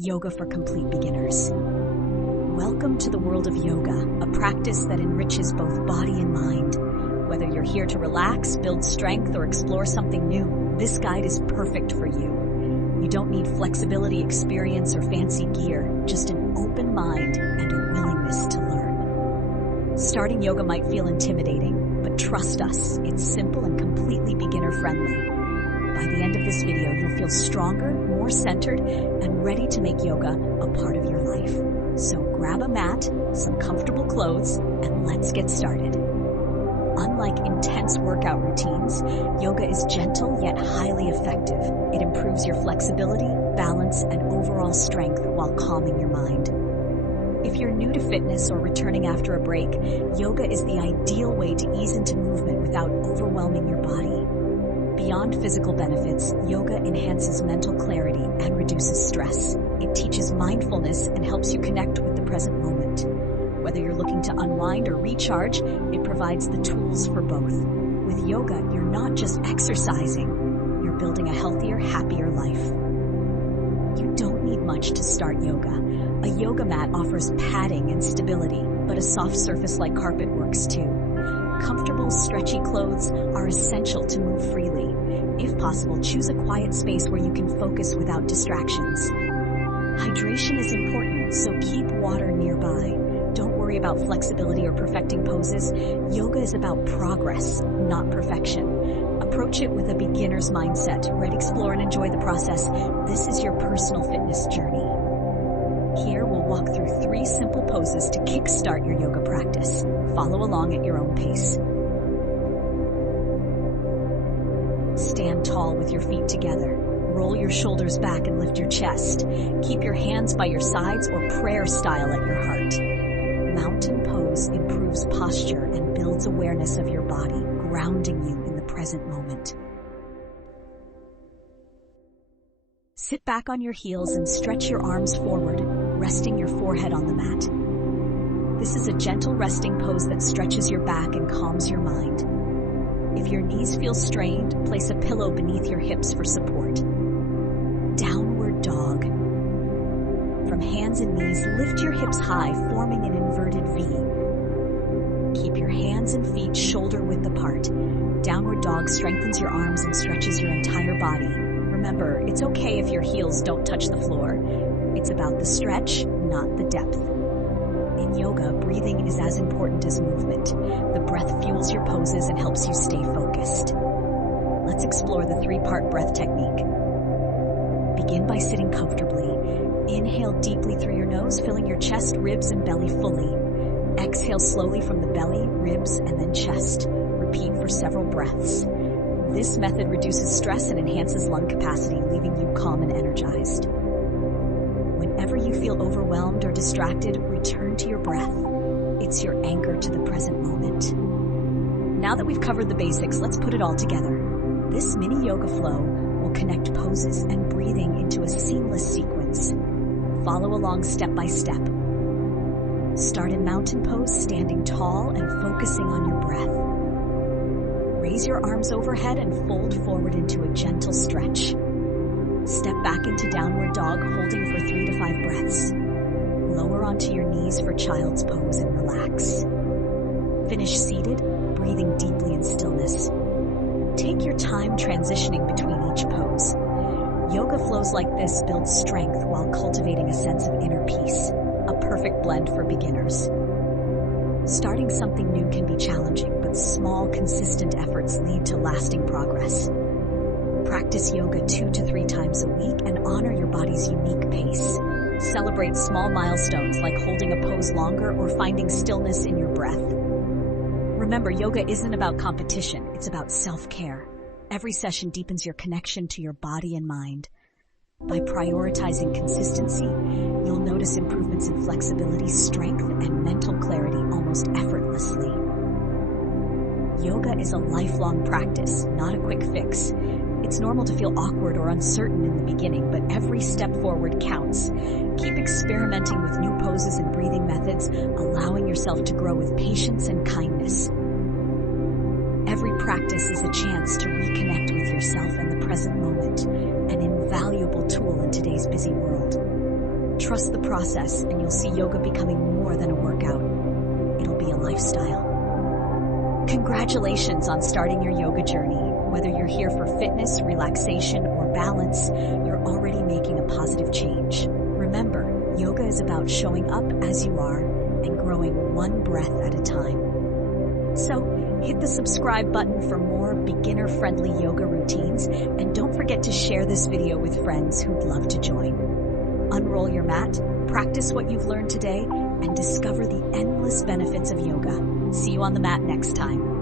Yoga for complete beginners. Welcome to the world of yoga, a practice that enriches both body and mind. Whether you're here to relax, build strength, or explore something new, this guide is perfect for you. You don't need flexibility, experience, or fancy gear, just an open mind and a willingness to learn. Starting yoga might feel intimidating, but trust us, it's simple and completely beginner-friendly. By the end of this video, you'll feel stronger, more centered, and ready to make yoga a part of your life. So grab a mat, some comfortable clothes, and let's get started. Unlike intense workout routines, yoga is gentle yet highly effective. It improves your flexibility, balance, and overall strength while calming your mind. If you're new to fitness or returning after a break, yoga is the ideal way to ease into movement without overwhelming your body. Beyond physical benefits, yoga enhances mental clarity and reduces stress. It teaches mindfulness and helps you connect with the present moment. Whether you're looking to unwind or recharge, it provides the tools for both. With yoga, you're not just exercising, you're building a healthier, happier life. You don't need much to start yoga. A yoga mat offers padding and stability, but a soft surface like carpet works too. Comfortable, stretchy clothes are essential to move freely. If possible, choose a quiet space where you can focus without distractions. Hydration is important, so keep water nearby. Don't worry about flexibility or perfecting poses. Yoga is about progress, not perfection. Approach it with a beginner's mindset. Ready to explore and enjoy the process. This is your personal fitness journey. Here, we'll walk through 3 simple poses to kickstart your yoga practice. Follow along at your own pace. Stand tall with your feet together. Roll your shoulders back and lift your chest. Keep your hands by your sides or prayer style at your heart. Mountain pose improves posture and builds awareness of your body, grounding you in the present moment. Sit back on your heels and stretch your arms forward, resting your forehead on the mat. This is a gentle resting pose that stretches your back and calms your mind. If your knees feel strained, place a pillow beneath your hips for support. Downward dog. From hands and knees, lift your hips high, forming an inverted V. Keep your hands and feet shoulder-width apart. Downward dog strengthens your arms and stretches your entire body. Remember, it's okay if your heels don't touch the floor. It's about the stretch, not the depth. In yoga, breathing is as important as movement. The breath fuels your poses and helps you stay focused. Let's explore the 3-part breath technique. Begin by sitting comfortably. Inhale deeply through your nose, filling your chest, ribs, and belly fully. Exhale slowly from the belly, ribs, and then chest. Repeat for several breaths. This method reduces stress and enhances lung capacity, leaving you calm and energized. Whenever you feel overwhelmed or distracted, return to your breath. It's your anchor to the present moment. Now that we've covered the basics, let's put it all together. This mini yoga flow will connect poses and breathing into a seamless sequence. Follow along step by step. Start in mountain pose, standing tall and focusing on your breath. Raise your arms overhead and fold forward into a gentle stretch. Step back into downward dog, holding for 3 to 5 breaths. Lower onto your knees for child's pose and relax. Finish seated, breathing deeply in stillness. Take your time transitioning between each pose. Yoga flows like this build strength while cultivating a sense of inner peace, a perfect blend for beginners. Starting something new can be challenging, but small, consistent efforts lead to lasting progress. Practice yoga 2 to 3 times a week and honor your body's unique pace. Celebrate small milestones like holding a pose longer or finding stillness in your breath. Remember, yoga isn't about competition, it's about self-care. Every session deepens your connection to your body and mind. By prioritizing consistency, you'll notice improvements in flexibility, strength, and mental clarity almost effortlessly. Yoga is a lifelong practice, not a quick fix. It's normal to feel awkward or uncertain in the beginning, but every step forward counts. Keep experimenting with new poses and breathing methods, allowing yourself to grow with patience and kindness. Every practice is a chance to reconnect with yourself and the present moment, an invaluable tool in today's busy world. Trust the process and you'll see yoga becoming more than a workout. It'll be a lifestyle. Congratulations on starting your yoga journey. Whether you're here for fitness, relaxation, or balance, you're already making a positive change. Remember, yoga is about showing up as you are and growing one breath at a time. So, hit the subscribe button for more beginner-friendly yoga routines, and don't forget to share this video with friends who'd love to join. Unroll your mat, practice what you've learned today, and discover the endless benefits of yoga. See you on the mat next time.